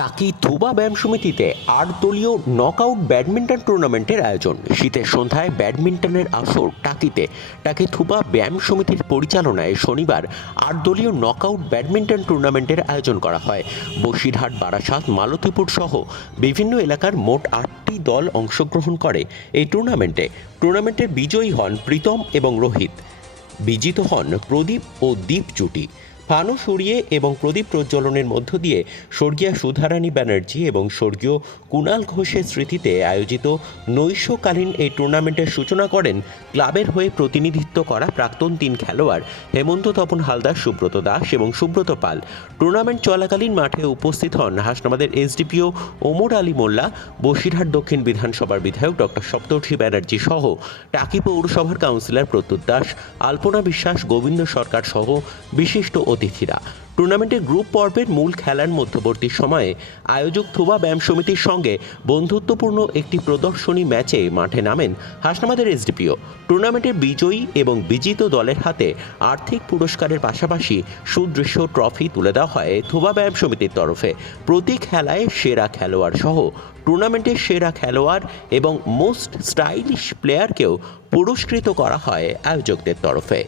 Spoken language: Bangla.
টাকি থুবা ব্যায়াম সমিতিতে আট দলীয় নকআউট ব্যাডমিন্টন টুর্নামেন্টের আয়োজন। শীতের সন্ধ্যায় ব্যাডমিন্টনের আসর টাকিতে। টাকি থুবা ব্যায়াম সমিতির পরিচালনায় শনিবার আট দলীয় নকআউট ব্যাডমিন্টন টুর্নামেন্টের আয়োজন করা হয়। বসিরহাট, বারাসাত, মালতীপুর সহ বিভিন্ন এলাকার মোট আটটি দল অংশগ্রহণ করে এই টুর্নামেন্টে টুর্নামেন্টের বিজয়ী হন প্রীতম এবং রোহিত। বিজিত হন প্রদীপ ও দীপ জুটি। ফানুস উড়িয়ে এবং প্রদীপ প্রজ্বলনের মধ্য দিয়ে স্বর্গীয় সুধারানী ব্যানার্জি এবং স্বর্গীয় কুণাল ঘোষের স্মৃতিতে আয়োজিত নৈশকালীন এই টুর্নামেন্টের সূচনা করেন ক্লাবের হয়ে প্রতিনিধিত্ব করা প্রাক্তন তিন খেলোয়াড় হেমন্ত তপন হালদার, সুব্রত দাস এবং সুব্রত পাল। টুর্নামেন্ট চলাকালীন মাঠে উপস্থিত হন হাসনাবাদের এসডিপিও ওমর আলী মোল্লা, বসিরহাট দক্ষিণ বিধানসভার বিধায়ক ডক্টর সপ্তর্ষি ব্যানার্জি সহ টাকি পৌরসভার কাউন্সিলর প্রত্যুৎ দাস, আলপনা বিশ্বাস, গোবিন্দ সরকার সহ বিশিষ্ট অতিথিরা। টুর্নামেন্টের গ্রুপ পর্বের মূল খেলার মধ্যবর্তী সময়ে আয়োজক থুবা ব্যায়াম সমিতির সঙ্গে বন্ধুত্বপূর্ণ একটি প্রদর্শনী ম্যাচে মাঠে নামেন হাসনাবাদের এসডিপিও। টুর্নামেন্টের বিজয়ী এবং বিজিত দলের হাতে আর্থিক পুরস্কারের পাশাপাশি সুদৃশ্য ট্রফি তুলে দেওয়া হয় থুবা ব্যায়াম সমিতির তরফে। প্রতি খেলায় সেরা খেলোয়াড় সহ টুর্নামেন্টের সেরা খেলোয়াড় এবং মোস্ট স্টাইলিশ প্লেয়ারকেও পুরস্কৃত করা হয় আয়োজকদের তরফে।